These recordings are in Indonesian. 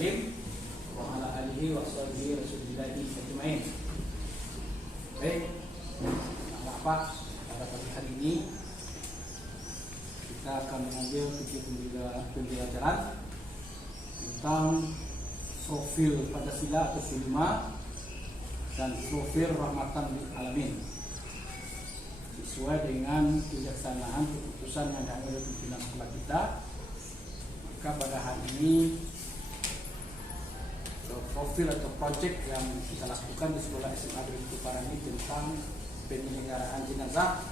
Karim wa ala alihi wa sahbihi rasulillahi ajmain. Baik, apa pada pagi hari ini kita akan mengambil pembelajaran tentang profil Pancasila atau P5 dan profil Rahmatan lil Alamin sesuai dengan kebijaksanaan keputusan yang diambil oleh pimpinan sekolah kita. Maka pada hari ini profil atau project yang kita lakukan di sekolah SMA Negeri Kuparan ini tentang penyelenggaraan jenazah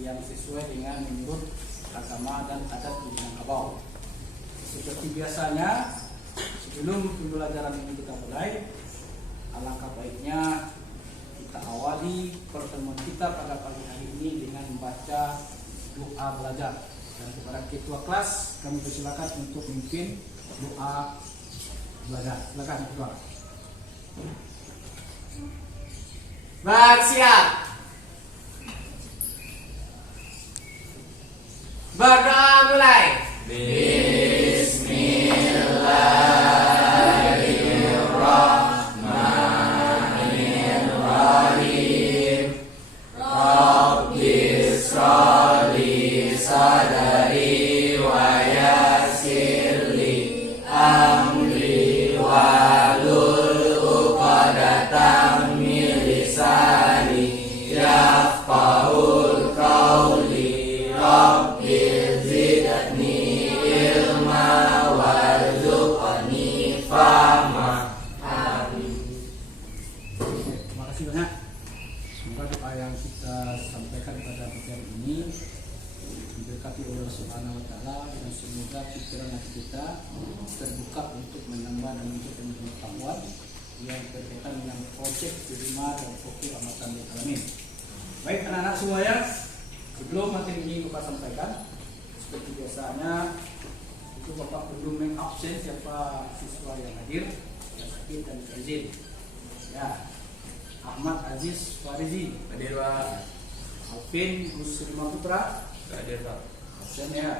yang sesuai dengan menurut agama dan adat di Minangkabau. Seperti biasanya, sebelum pembelajaran ini kita mulai, alangkah baiknya kita awali pertemuan kita pada pagi hari ini dengan membaca doa belajar. Dan kepada ketua kelas kami persilakan untuk memimpin doa belajar. Silakan ketua. Bersiap. Berdoa mulai. Kita terbuka untuk menambah dan untuk pengetahuan yang berkaitan dengan proyek P5 dan profil Rahmatan lil Alamin. Baik anak-anak semuanya, sebelum materi ini Bapak sampaikan, seperti biasanya itu Bapak perlu mengabsen siapa siswa yang hadir, yang sakit dan izin. Ya, Ahmad Aziz Farizi Hadir Pak. Alvin Gus Rima Putra Hadir Pak. absen ya.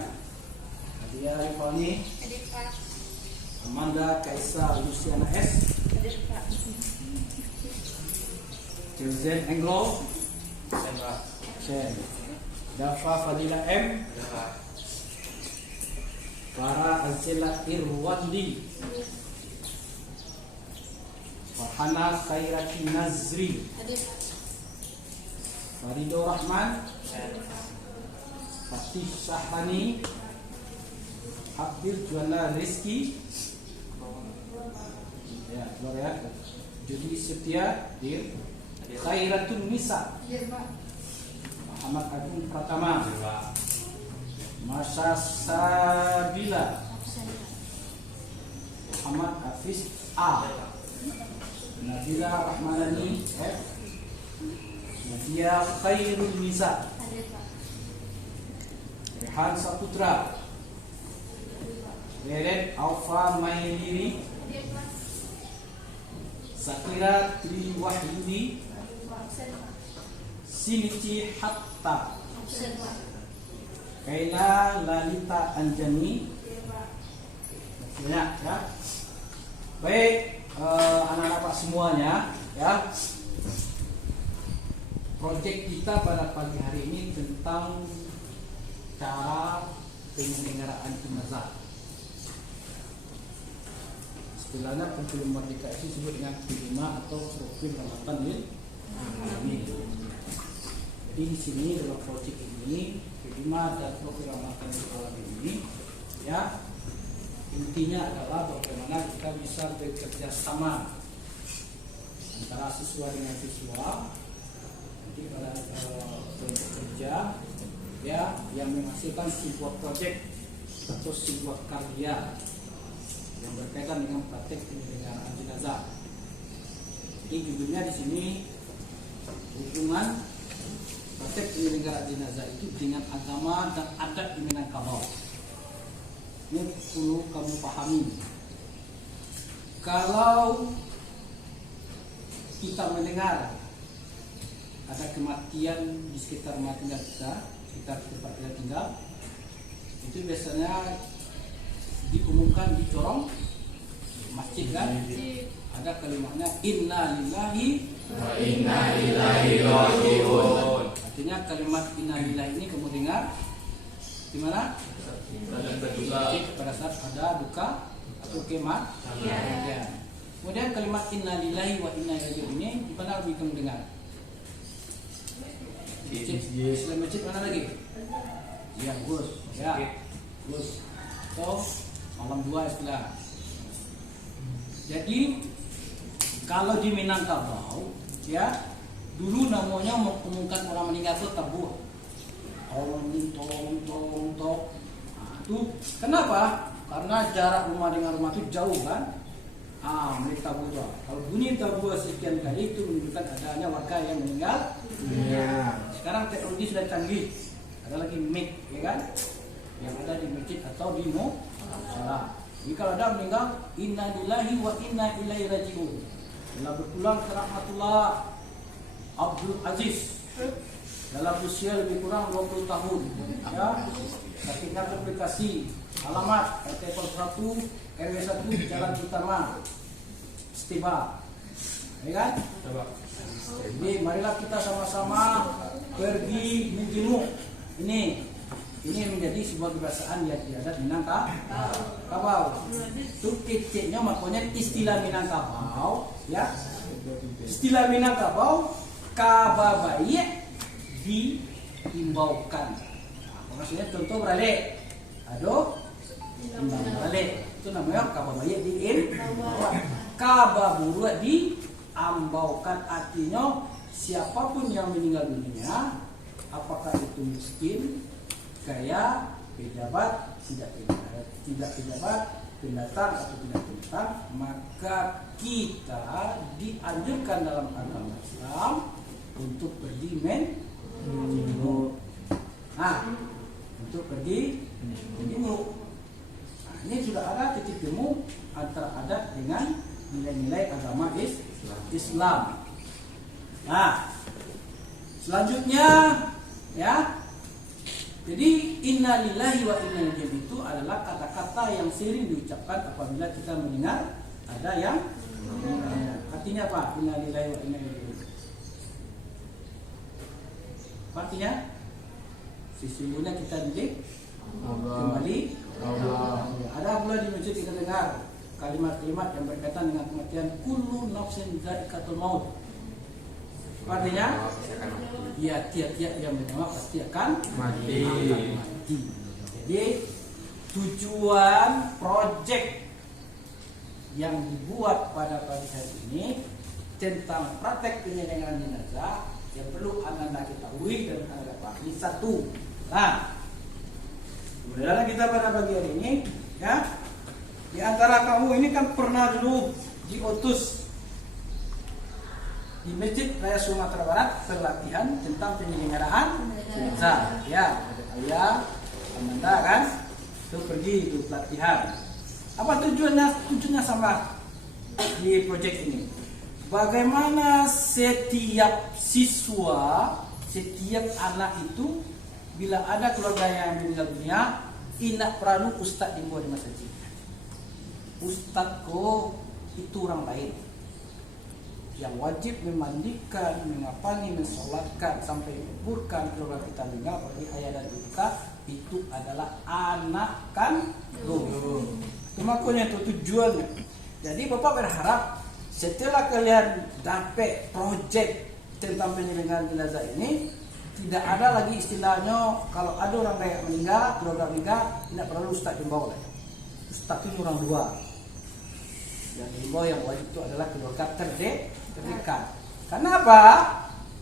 Nadia Rifani, Hadir Pak. Amanda Kaisa Luciana S, Hadir Pak. Jose Englo, Pak. Sen, Dafa Fadila M, Hadir Pak. Farah Azela Irwandi, Farhana Khairati Nazri, Hadir Pak. Farido Rahman, Hadir Pak. Fatih Syahani, Abdul Juana Rizki, ya, keluar ya. Judi Setia, Dir, Khairatun Nisa, Hadir Pak. Muhammad Agung Pratama, Hadir Pak. Masya Sabila, Absen Pak. Muhammad Hafiz A, Nabila Rahmanani F, Nadia Khairul Nisa, Hadir Pak. Rehan Saputra, Reret Alfa Mailiri, Hadir Pak. Sakira Triwahyudi, Absen Pak. Sinici Hatta, Absen Pak. Kaila Lalita Anjani. Hadir Pak. Banyak ya. Baik, anak-anak Pak semuanya ya. Proyek kita pada pagi hari ini tentang cara penyelenggaraan jenazah. Istilahnya profil merdeka itu disebut dengan P5 atau profil Rahmatan lil Alamin. Jadi di sini dalam proyek ini P5 dan profil Rahmatan lil Alamin ini ya intinya adalah bagaimana kita bisa bekerja sama antara siswa dengan siswa nanti pada kelompok kerja ya yang menghasilkan sebuah proyek atau sebuah karya yang berkaitan dengan praktek penyelenggaraan jenazah. Ini judulnya di sini hubungan praktek penyelenggaraan jenazah itu dengan agama dan adat di Minangkabau. Ini perlu kamu pahami. Kalau kita mendengar ada kematian di sekitar rumah tinggal kita, sekitar tempat kita tinggal, itu biasanya diumumkan di corong Cik kan? Ada kalimatnya inna lillahi Wa inna ilaihi raji'un. artinya kalimat inna lillahi ini kamu dengar di mana? Cik pada saat ada duka atau kemat. Ya. Kemudian kalimat inna lillahi wa inna ilaihi raji'un ini di mana lebih kamu dengar? Selain masjid mana lagi? Ya, Gus. Ya, Gus. So, malam 2 istilah. Jadi, kalau di Minangkabau, ya, dulu namanya mengumumkan orang meninggal itu tabu. Tolong. Nah, itu kenapa? Karena jarak rumah dengan rumah itu jauh kan? Mereka tabu itu. Kalau bunyi tabu sekian kali itu menunjukkan adanya warga yang meninggal. Ya. Sekarang teknologi sudah canggih, ada lagi mic, ya kan, yang ada di masjid atau di musola. Jadi kalau ada meninggal, inna lillahi wa inna ilaihi raji'un. Telah berpulang ke rahmatullah Abdul Aziz dalam usia lebih kurang 20 tahun. Ya, ketika aplikasi alamat RT 1 RW 1 Jalan Utama Setiba, ya kan? Coba. Jadi marilah kita sama-sama pergi menjenguk. Ini menjadi sebuah kebiasaan yang ada di Minangkabau. Itu keceknya makanya istilah Minangkabau, ya. Istilah Minangkabau kababaye diimbaukan. Maksudnya contoh berale. Aduh, imbau berale. Itu namanya kababaye diimbaukan. Kababuru diambaukan, artinya siapapun yang meninggal dunia, apakah itu miskin, kaya, pejabat, tidak pejabat, pendatang atau tidak pendatang, maka kita dianjurkan dalam agama Islam untuk pergi menjenguk. Untuk pergi menjenguk. Nah, ini sudah ada titik temu antara adat dengan nilai-nilai agama Islam. Nah, selanjutnya, ya. Jadi inna lillahi wa inna ilaihi raji'un itu adalah kata-kata yang sering diucapkan apabila kita mendengar ada yang meninggal. Artinya apa? Inna lillahi wa inna ilaihi raji'un. Artinya sesungguhnya kita didik kembali Allah. Ada pula di masjid kita dengar kalimat-kalimat yang berkaitan dengan kematian, kullu nafsin dha'iqatul maut. Artinya, ya tiap-tiap yang bernyawa pasti akan mati. Jadi tujuan project yang dibuat pada pagi hari ini tentang praktek penyelenggaraan jenazah yang perlu anda ketahui dan anda pahami satu. Nah, kemudian kita pada pagi hari ini, ya. Di antara kamu ini kan pernah dulu diutus di Masjid Raya Sumatera Barat pelatihan tentang penyelenggaraan jenazah. Ya, ayah, Amanda kan, itu pergi itu pelatihan. Apa tujuannya? Tujuannya sama di proyek ini. Bagaimana setiap siswa, setiap anak itu bila ada keluarga yang meninggal dunia, tidak perlu ustadz di bawah di masjid. Ustadzku itu orang lain yang wajib memandikan, mengapani, mensolatkan sampai kuburkan keluarga kita meninggal bagi ayah dan ibu kita itu adalah anak kandung. Itu makanya itu tujuannya. Jadi Bapak berharap setelah kalian dapat project tentang penyelenggaraan jenazah ini, tidak ada lagi istilahnya kalau ada orang kayak meninggal, keluarga meninggal, tidak perlu ustadz membawa lagi. Ustadz itu orang dua. Yang dibawa yang wajib itu adalah keluarga terdekat. Kenapa?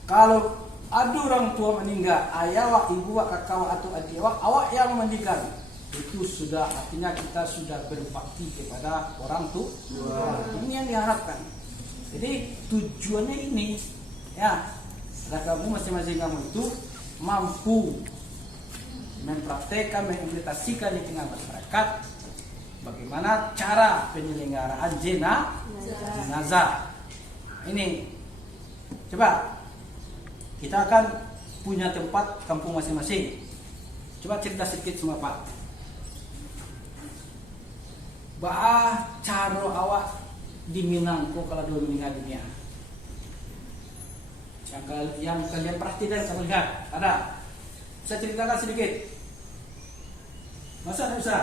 Kalau ada orang tua meninggal, ayah, ibu, kakak atau adik awak yang meninggal, itu sudah artinya kita sudah berbakti kepada orang tua. Ini yang diharapkan. Jadi tujuannya ini, ya, agar kamu masing-masing kamu itu mampu mempraktekkan, mengimplementasikan di tengah masyarakat bagaimana cara penyelenggaraan jenazah. Ini coba kita akan punya tempat kampung masing-masing. Coba cerita sedikit sama Pak. Bah cara awak di Minang kok kalau dulu meninggal dunia? Yang kalian perhatikan kamu lihat ada. Saya ceritakan sedikit. Masa tidak bisa?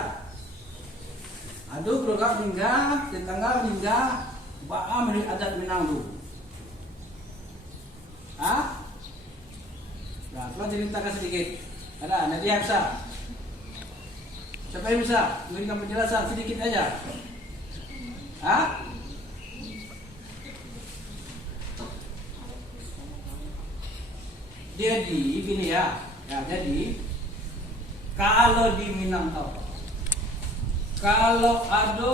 Aduh, keluarga meninggal, tetangga meninggal, ba'a menurut adat Minang dulu. Nah, kalau ceritakan sedikit. Ada, Nadia bisa. Siapa yang bisa? Memberikan penjelasan sedikit aja. Jadi gini ya, jadi kalau di Minangkabau, kalau ada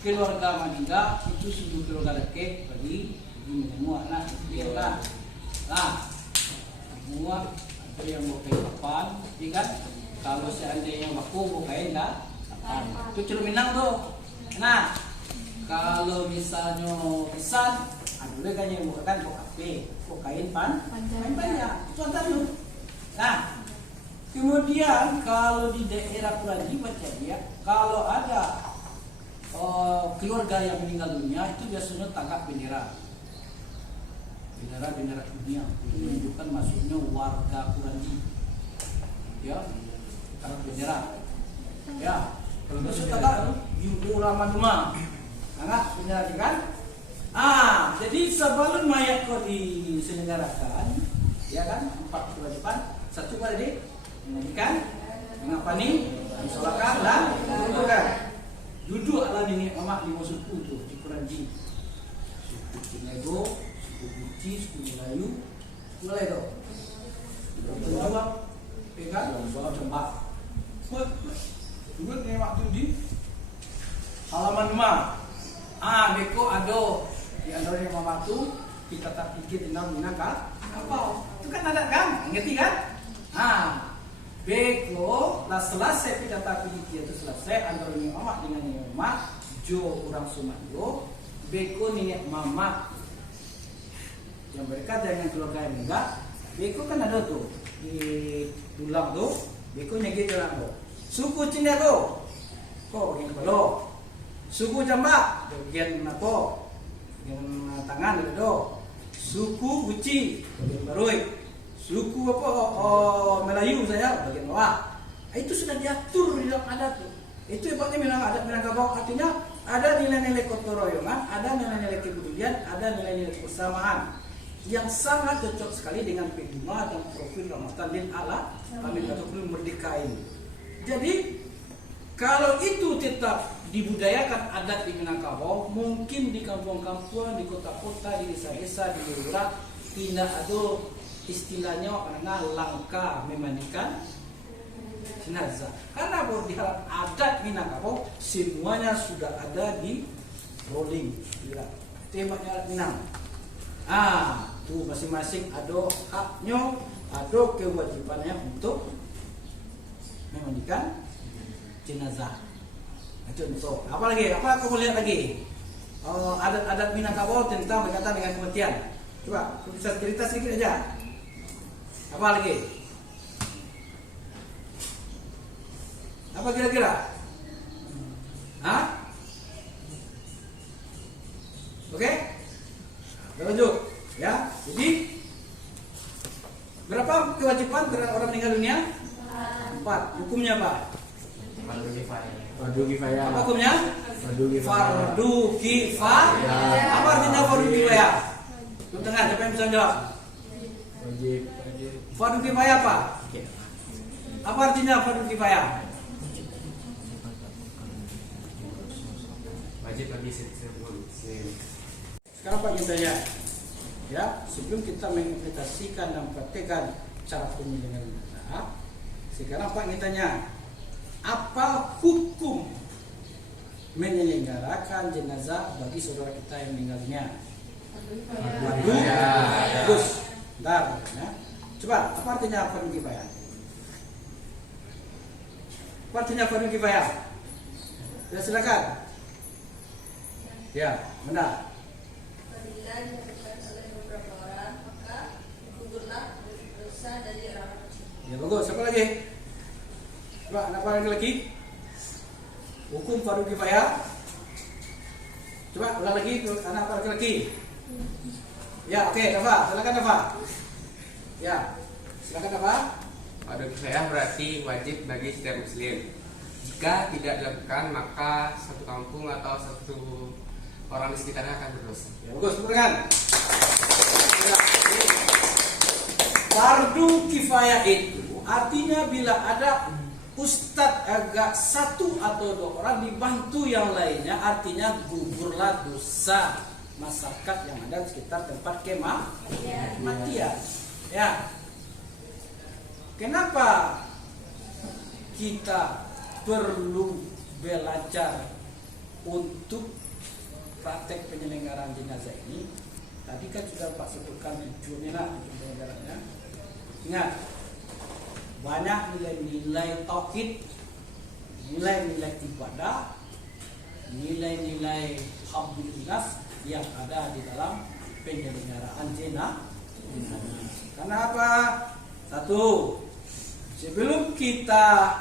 keluarga meninggal itu sudah keluarga laki bagi semua anak dia kan, semua ada yang mau kain kapan, kan? Kalau seandainya baku mau kain dah, itu cuma Minang tuh. Nah, kalau misalnya pesan, ada kan yang bukan kok kafe. Kain panjang itu antar dulu. Nah, kemudian kalau di daerah Pulanji baca dia, kalau ada keluarga yang meninggal dunia itu biasanya tangkap bendera dunia menunjukkan maksudnya warga Pulanji, ya, tangkap bendera, ya. Kalau besok tangkap Yudo Ramaduma, tangkap bendera kan? Jadi sebelum mayat kau diselenggarakan, ya kan, 4 kewajiban. Satu tadi memandikan, mengapa nih, disolatkan dan mengumpulkan. Duduk ala nenek mama 5 suku tu di Pulanji. Suku Cinego, suku Buci, suku Melayu, suku Ledo. Berapa? Pegang, bawa jembak. Duduk nih waktu di halaman rumah. Beko ada. Di antara yang mama tu kita tak pikir tentang Minangkabau. Apa? Itu kan ada kan? Ngerti kan? Beko lah selesai kita tak pikir itu selesai antara yang mama dengan yang mama jo orang Sumatera. Beko nenek mama yang mereka dengan keluarga yang enggak. Beko kan ada tuh di tulang tuh. Beko nyegi jalan tuh. Suku Cinego, kok bagian kepala. Suku Jambak, bagian apa? Bagian tangan itu. Suku Buci, bagian barui. Suku apa? Melayu saya bagian bawah. Itu sudah diatur di dalam adat tuh. Itu hebatnya Minangkabau, artinya ada nilai-nilai ketoroyongan, ada nilai-nilai kepedulian, ada nilai-nilai kebersamaan yang sangat cocok sekali dengan P5 dan profil Ramadan din ala amin ataupun merdeka ini. Jadi kalau itu tetap dibudayakan adat di Minangkabau, mungkin di kampung-kampung, di kota-kota, di desa-desa, di daerah tidak ada istilahnya karena langka memandikan jenazah. Karena di dalam adat Minangkabau semuanya sudah ada di rolling. Temanya adat Minang. Tuh masing-masing ada haknya, ada kewajibannya untuk memandikan jenazah. Itu untuk apa lagi? Apa kamu lihat lagi? Adat-adat Minangkabau tentang berkaitan dengan kematian. Coba bisa cerita sedikit aja. Apa lagi? Apa kira-kira? Oke? Lanjut. Ya. Jadi berapa kewajiban terhadap orang meninggal dunia? 4. Hukumnya apa? Fardu kifayah. Apa hukumnya? Fardu kifayah. Apa artinya fardu kifayah? Di tengah, siapa yang bisa jawab? Wajib. Fardu kifayah apa? Apa artinya fardu kifayah? Wajib bagi Sekarang Pak ingin tanya, ya, sebelum kita mengimplementasikan dan praktekkan cara pemilihan jenazah, sekarang Pak ingin tanya, apa hukum menyelenggarakan jenazah bagi saudara kita yang meninggal dunia? Bagus. Bentar, ya. Coba, apa artinya fardu kifayah? Apa artinya fardu kifayah? Ya, silakan. Ya, benar. Apabila dilakukan oleh beberapa orang, maka gugurlah dosa dari orang kecil. Ya, bagus. Siapa lagi? Coba, apa lagi? Hukum fardu kifayah? Coba ulang lagi ke anak laki-laki. Ya, oke, Dava, silakan Dava. Ya, silakan Dava. Fardu kifayah berarti wajib bagi setiap muslim. Jika tidak dilakukan maka satu kampung atau satu orang di sekitarnya akan berdosa. Ya, bagus, tepuk tangan. Ya, fardu kifayah itu artinya bila ada ustadz agak satu atau dua orang dibantu yang lainnya, artinya gugurlah dosa masyarakat yang ada di sekitar tempat kematian. Ya. Kenapa kita perlu belajar untuk praktek penyelenggaraan jenazah ini? Tadi kan sudah Pak sebutkan tujuannya lah, tujuan penyelenggaranya. Ingat, banyak nilai-nilai tauhid, nilai-nilai ibadah, nilai-nilai alhamdulillah yang ada di dalam penyelenggaraan jenazah. Karena apa? Satu, sebelum kita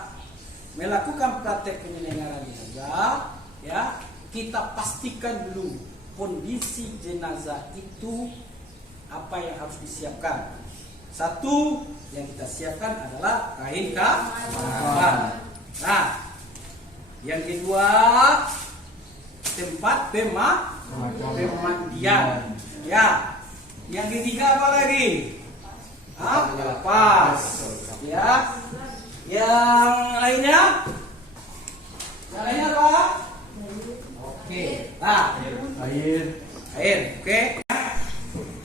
melakukan praktek penyelenggaraan jenazah, ya, kita pastikan dulu kondisi jenazah itu apa yang harus disiapkan. Satu yang kita siapkan adalah kain kafan. Nah, yang kedua tempat pemandian. Ya, yang ketiga apa lagi? Pas. Ya, yang lainnya? Yang lainnya apa? Oke. Nah, air. Oke.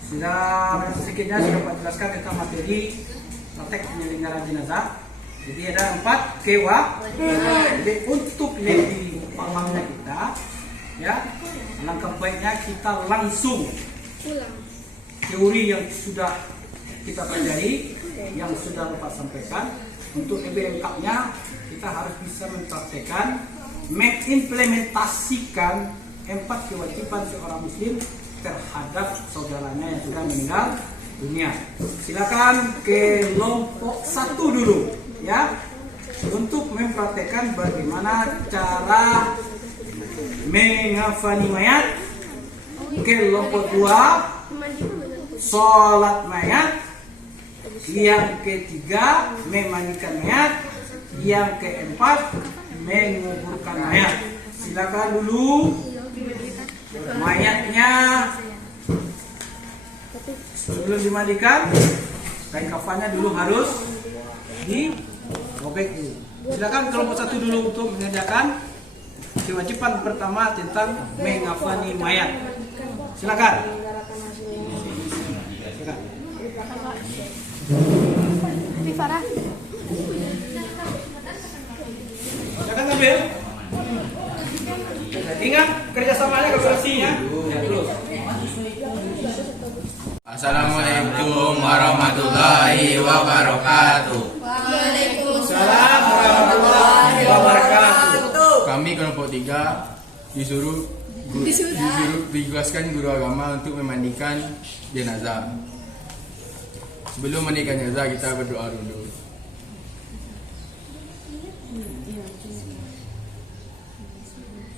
Sudah sedikitnya sudah Pak jelaskan tentang materi praktek penyelenggaraan jenazah. Jadi ada 4 kewajiban. Jadi untuk lebih pahamnya kita, ya, langkah baiknya kita langsung teori yang sudah kita pelajari, yang sudah Bapak sampaikan. Untuk lebih lengkapnya kita harus bisa mempraktekkan, mengimplementasikan 4 kewajiban seorang muslim terhadap saudaranya yang sudah meninggal dunia. Silakan kelompok 1 dulu, ya, untuk mempraktekkan bagaimana cara mengafani mayat. Kelompok 2 sholat mayat. Yang ketiga memandikan mayat. Yang keempat menguburkan mayat. Silakan dulu. Mayatnya sebelum dimandikan, kain kafannya dulu harus dirobek dulu. Silakan kelompok 1 dulu untuk mengerjakan kewajiban pertama tentang mengafani mayat. Silakan. Farah. Silakan ambil. Ingat kerjasamanya, kolaborasinya. Ya, terus. Assalamualaikum warahmatullahi wabarakatuh. Waalaikumsalam warahmatullahi wabarakatuh. Kami kelompok 3 disuruh ditugaskan guru agama untuk memandikan jenazah. Sebelum mandikan jenazah kita berdoa dulu.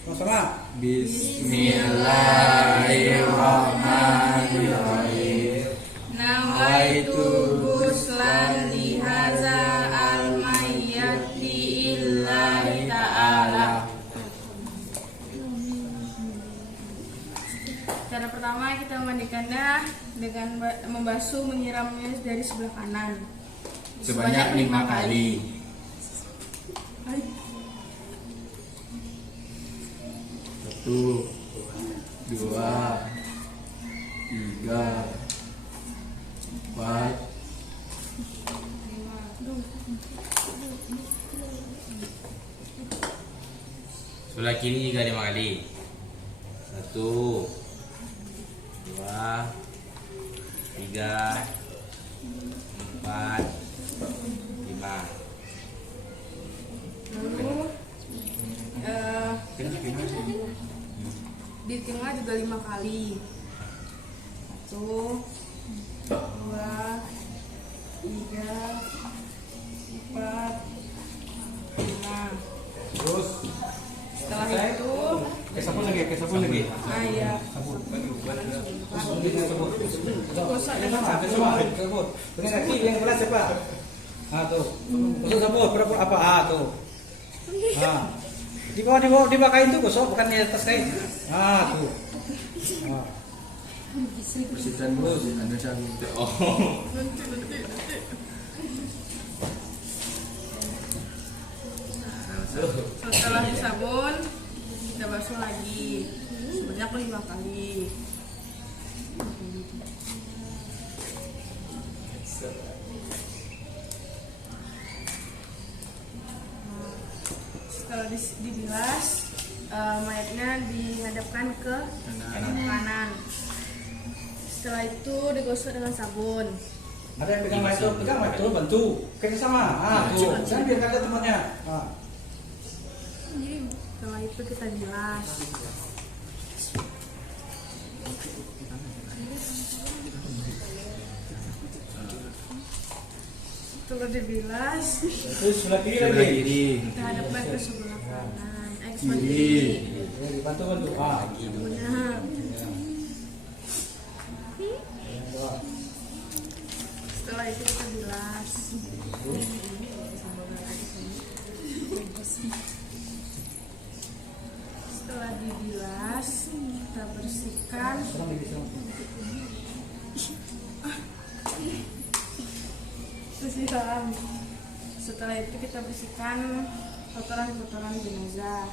Sama-sama. Bismillahirrahmanirrahim. Nawaitu ghuslan lihaza al-mayyat biillahi ta'ala. Cara pertama kita memandikannya dengan membasuh, menyiramnya dari sebelah kanan Sebanyak 5 kali. 1, 2, 3, 4. Sebelah kiri juga 5 kali. 1, 2, 3, 4, 5. Lalu di tengah juga 5 kali. 1, 2, 3, 4, 5. Terus Setelah itu Oke, sabun lagi, oke, sabun lagi. Ah iya. Sabun. Sabun. Sabun. Dengan kaki yang belah siapa? Ah tuh. Gosok sabun, berapa apa? Ah tuh. Ah. Di bawah kain tuh gosok, bukan di atas kain. Ah tuh. Ah. Bersihkan dulu, ada sabun. Oh. Setelah disabun, kita basuh lagi sebanyak 5 kali. Setelah dibilas, mayatnya dihadapkan ke kanan. Setelah itu digosok dengan sabun. Ada yang pegang mayat itu bantu. Kerja sama. Ah tuh. Jangan biarkan ada temannya. Ah. Setelah itu kita bilas. Setelah dibilas, Terus sebelah kiri Sebelah lagi. kiri. kita hadapkan ke sebelah kanan. Ke sebelah Kiri. kiri. Ya, dibantu. Ah. Benar. Setelah itu kita bilas. Setelah dibilas, kita bersihkan. Bersihkan. Setelah itu kita bersihkan kotoran-kotoran jenazah.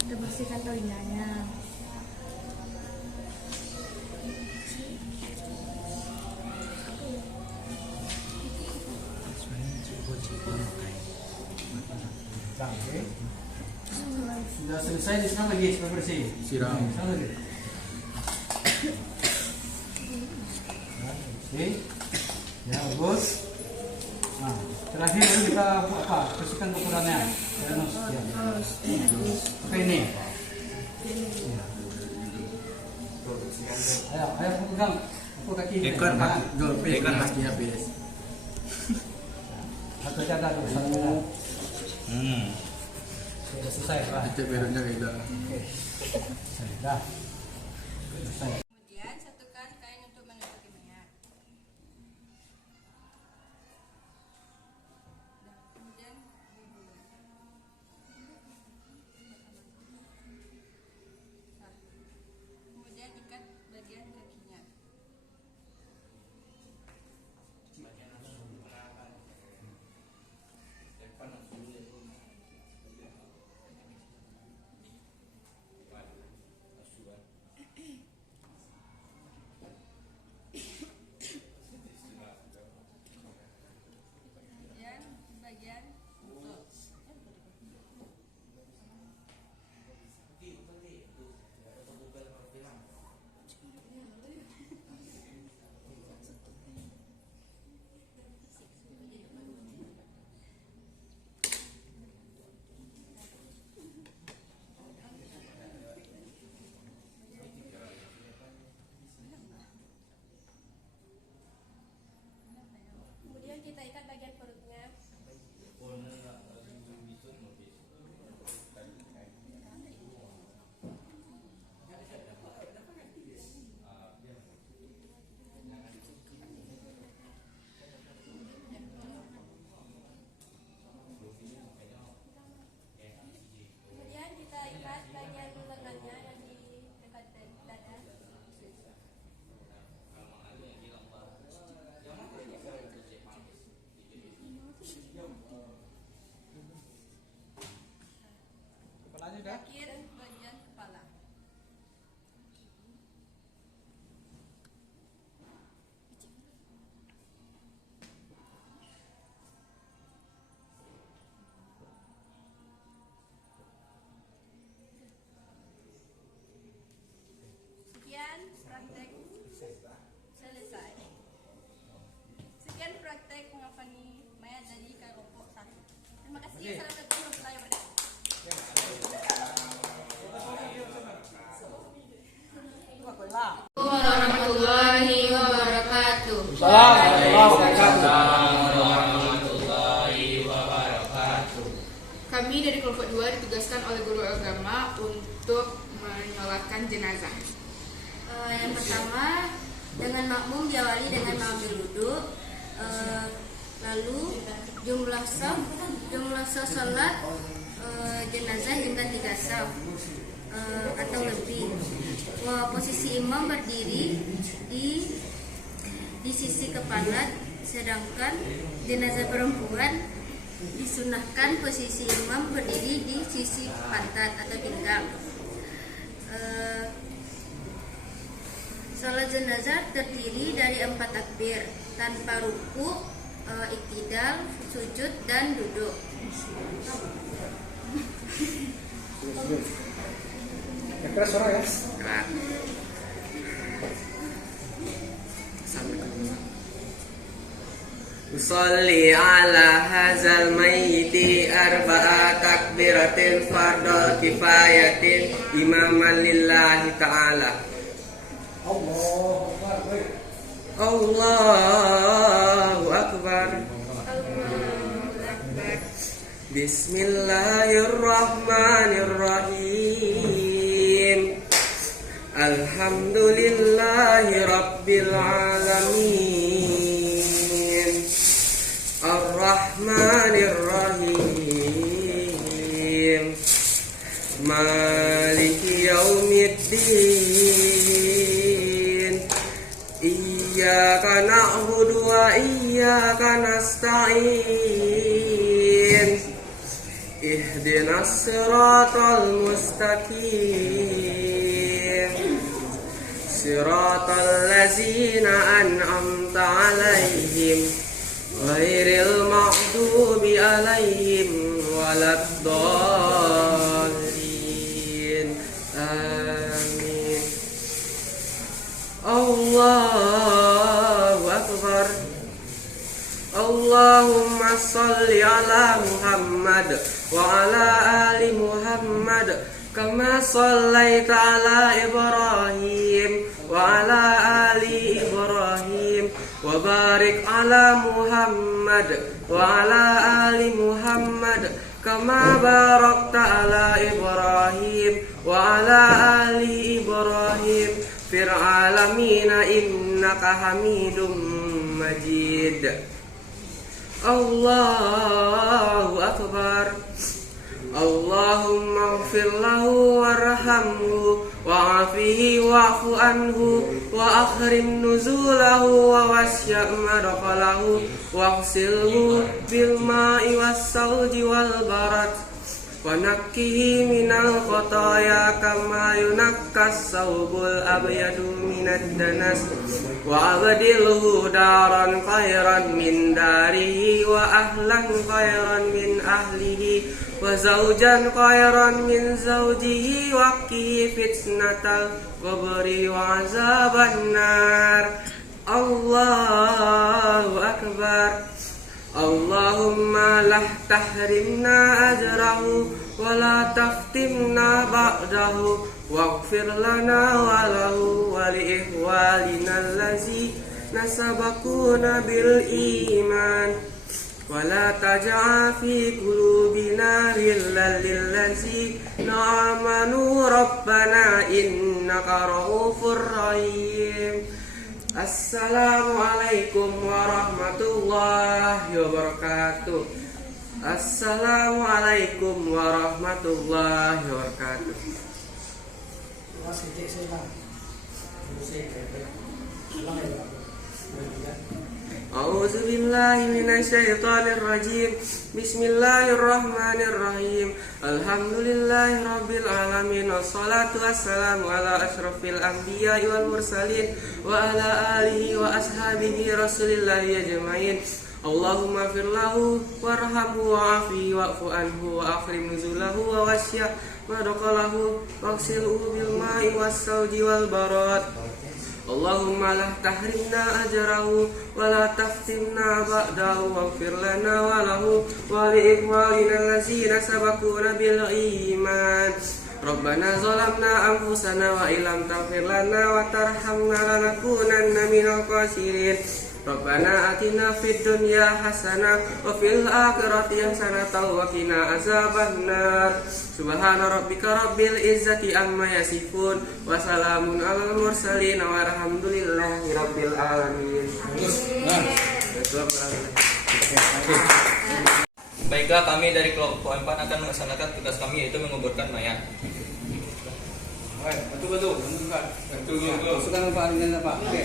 Kita bersihkan telinganya. Oke. Sudah selesai, diserang lagi supaya bersih. Siram. Siram lagi. Oke. Ya, bagus. Nah, terakhir baru kita apa? Bersihkan kotorannya. Ya, Nus. Ya. Oke ini. Ayo aku pegang. Aku kaki. Ekor Tangan. ekor kaki habis. Aku catat dulu. Satu. Sudah selesai, Pak. Itu berikutnya kita. Oke. Sudah. Selesai. Kemudian satukan kain untuk menutupi mayat. Kemudian kemudian ikat bagian kakinya. Warahmatullahi wabarakatuh. Kami dari kelompok 2 ditugaskan oleh guru agama untuk menyolatkan jenazah. Yang pertama, dengan makmum diawali dengan mengambil wudhu. Lalu jumlah saf salat jenazah hingga 3 saf atau lebih. Posisi imam berdiri di sisi kepala, sedangkan jenazah perempuan disunahkan posisi imam berdiri di sisi pantat atau pinggang. Salat jenazah terdiri dari 4 takbir tanpa ruku, iktidal, sujud, dan duduk. Yang keras suara ya. Usolli ala hazal mayyiti arba'a takbiratin fardal kifayatin imaman lillahi ta'ala. Allahu Akbar. Allahu Akbar. Bismillahirrahmanirrahim. Alhamdulillahi rabbil alamin. Ar-Rahmanir-Rahim. Maliki yaumiddin. Iyyaka na'budu wa iyyaka nasta'in. Ihdinas siratal mustaqim. Siratal ladzina an'amta 'alaihim ghairil maghdubi 'alaihim waladdallin. Amin. Allahu Akbar. Allahumma salli ala Muhammad wa ala ali Muhammad kama sallaita ala Ibrahim wa ala ali Ibrahim wa barik ala Muhammad wa ala ali Muhammad kama barakta ala Ibrahim wa ala ali Ibrahim fil alamin innaka Hamidum Majid. Allahu Akbar. Allahumma ighfir lahu warhamhu wa'afihi wa'fu anhu wa akhrim nuzulahu wa wasya' madkhalahu waghsilhu bil ma'i was salji wal barad wa nakkihi minal khataaya kama yunakkas sawbul abyadu minad danas wa abdilhu daran khairan min darihi wa ahlan khairan min ahlihi wa zawjan khairan min zawjihi wa qih fitnatal qabri wa azaban nar. Allahu Akbar. Allahumma la tahrimna ajrahu wa la taftimna ba'dahu waghfir lana wa lahu wa li ihwalina allazina sabaquna bil iman wa la taj'al fi qulubina ghillan lil ladzina amanu rabbana innaka ra'ufur rahim. Assalamualaikum warahmatullahi wabarakatuh. Assalamualaikum warahmatullahi wabarakatuh. A'udzu billahi minasyaitonir rajim. Bismillahirrahmanirrahim. Alhamdulillahi rabbil alamin. Wassalatu wassalamu ala asyrafil anbiya'i wal mursalin wa ala alihi wa ashabihi rasulillahi ajmain. Allahumma fir lahu warhamhu wa'afihi wa'fu anhu wa akhrim nuzulahu wa wasya' madkhalahu waghsilhu bil ma'i was salji wal barad Allahumma la tahrimna ajrahu wa la taftimna ba'dahu waghfir lana wa lahu wa li ikhwanina allazina sabaquna bil iman. Rabbana zalamna anfusana wa illam taghfir lana wa tarhamna lanakunanna minal khasirin. Rabbana atina fid dunya hasanah wa fil akhirati hasanah wa qina azabannar. Subhana rabbika rabbil izzati amma yasifun wa salamun alal mursalin walhamdulillahi rabbil alamin. Baiklah, kami dari kelompok 4 akan melaksanakan tugas kami, yaitu menguburkan mayat. Betul. Masukkan Pak dengan Pak. Oke.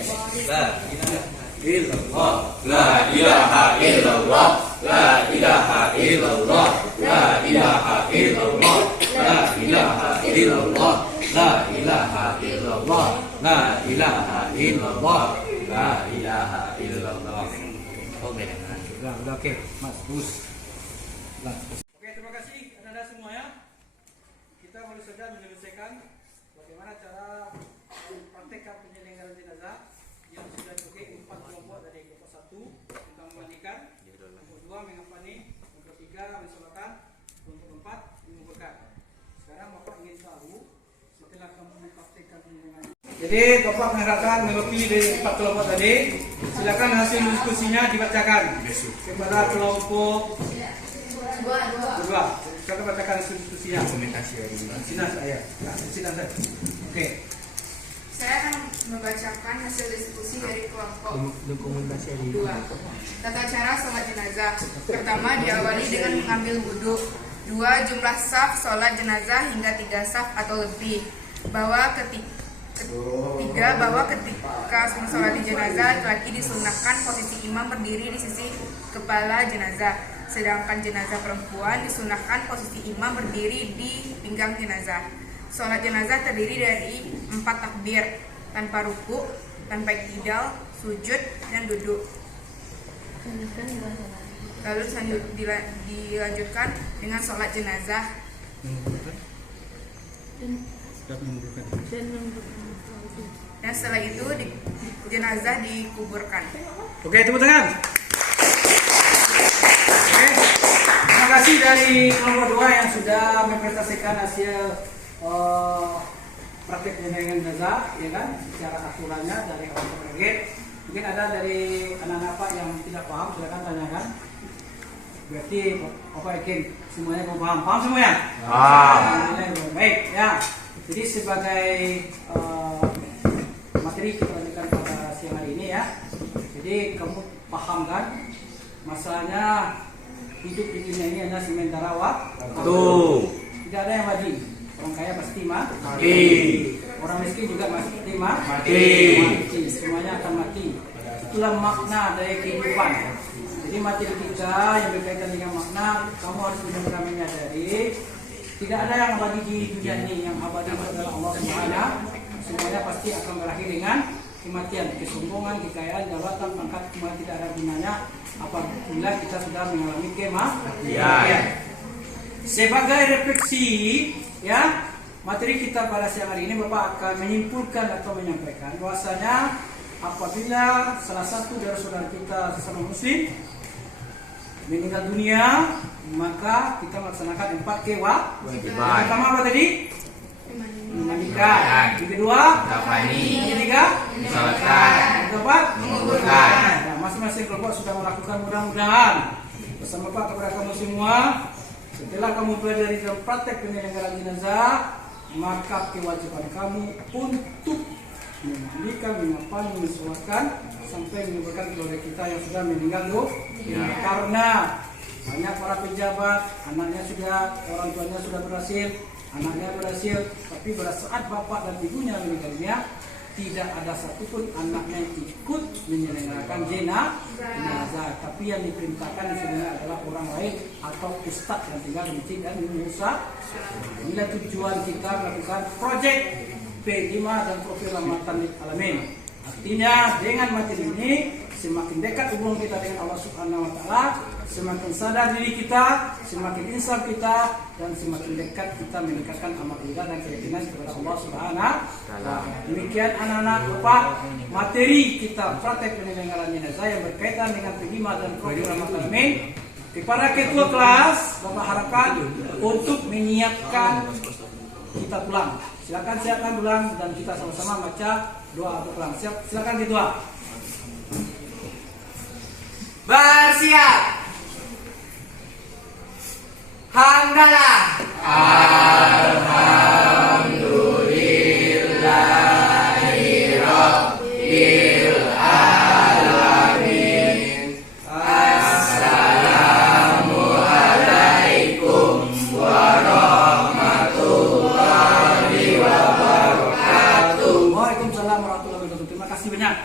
La ilaha illallah, la ilaha illallah, la ilaha illallah, la ilaha illallah, la ilaha illallah, la ilaha illallah, la ilaha illallah. Udah oke, Mas. Bagus. Oke, terima kasih Anda semuanya. Kita baru saja menyelesaikan bagaimana cara praktekkan penyelenggaraan jenazah yang sudah dipakai 4 kelompok dari kelompok 1 tentang memandikan, kelompok 2 mengampani, kelompok 3 mensolatkan, kelompok 4 menguburkan. Sekarang Bapak ingin tahu setelah kamu mempraktekkan penyelenggaraan. Jadi Bapak mengharapkan mewakili dari 4 kelompok tadi. Silakan hasil diskusinya dibacakan kepada kelompok 2. Silakan bacakan hasil diskusinya. Sini saya. Oke. Saya akan membacakan hasil diskusi dari kelompok 2. Tata cara sholat jenazah. Pertama, diawali dengan mengambil wudhu. 2. Jumlah saf sholat jenazah hingga 3 saf atau lebih. Ketiga, bahwa ketika mensolati jenazah, laki disunahkan posisi imam berdiri di sisi kepala jenazah, sedangkan jenazah perempuan disunahkan posisi imam berdiri di pinggang jenazah. Sholat jenazah terdiri dari 4 takbir, tanpa ruku, tanpa iktidal, sujud, dan duduk. Lalu dilanjutkan dengan sholat jenazah dan setelah itu jenazah dikuburkan. Oke, tepuk tangan. Oke. Terima kasih dari kelompok 2 yang sudah mempresentasikan hasil praktek penyelenggaraan jenazah, ya kan? Secara aturannya dari awal sampai akhir. Mungkin ada dari anak-anak Pak yang tidak paham, silakan tanyakan. Berarti Bapak yakin semuanya paham semuanya? Baik, ya. Jadi sebagai materi kita lanjutkan pada siang hari ini ya. Jadi kamu paham kan masalahnya hidup di dunia ini hanya sementara waktu. Tidak ada yang mati. Orang kaya pasti mati. Orang miskin juga pasti mati. Semuanya akan mati. Itulah makna dari kehidupan. Jadi materi kita yang berkaitan dengan makna, kamu harus benar-benar menyadari tidak ada yang abadi di dunia ini. Yang abadi adalah Allah Subhanahu. Semuanya pasti akan berakhir dengan kematian, kesombongan, kekayaan, jabatan, pangkat, semua tidak ada gunanya apabila kita sudah mengalami kematian. Sebagai refleksi, ya, materi kita pada siang hari ini Bapak akan menyimpulkan atau menyampaikan bahwasanya apabila salah satu dari saudara kita sesama muslim meninggal dunia, maka kita melaksanakan 4 kewajiban. Yang pertama apa tadi? Memandikan. Yang kedua, yang ketiga, disolatkan. Yang keempat, menguburkan. Nah, masing-masing kelompok sudah melakukan, mudah-mudahan bersama Pak kepada kamu semua. Setelah kamu pelajari dalam praktek penyelenggaraan jenazah, maka kewajiban kamu untuk memandikan, mengampani, mensolatkan sampai menguburkan keluarga kita yang sudah meninggal dunia. Karena banyak para pejabat, anaknya sudah, orang tuanya sudah berhasil, anaknya berhasil, tapi pada saat bapak dan ibunya meninggal dunia, tidak ada satupun anaknya yang ikut menyelenggarakan jenazah. Tapi yang diperintahkan sebenarnya adalah orang lain atau ustadz yang tinggal di masjid dan di Musa. Inilah tujuan kita melakukan proyek P5 dan profil rahmatan lil alamin. Artinya dengan materi ini semakin dekat hubungan kita dengan Allah Subhanahu wa taala, semakin sadar diri kita, semakin insaf kita, dan semakin dekat kita meningkatkan amal ibadah dan keyakinan kepada Allah Subhanahu wa Ta'ala. Demikian anak-anak Bapak, materi kita praktek peninggalan jenazah yang berkaitan dengan P5 dan program Ramadan. Kepada ketua kelas, Bapak harapkan untuk menyiapkan kita pulang. Silakan pulang dan kita sama-sama baca doa untuk pulang. Silakan ketua. Bersiap. Hamdalah. Alhamdulillahirabbil alamin. Assalamualaikum warahmatullahi wabarakatuh. Waalaikumsalam warahmatullahi wabarakatuh. Terima kasih banyak.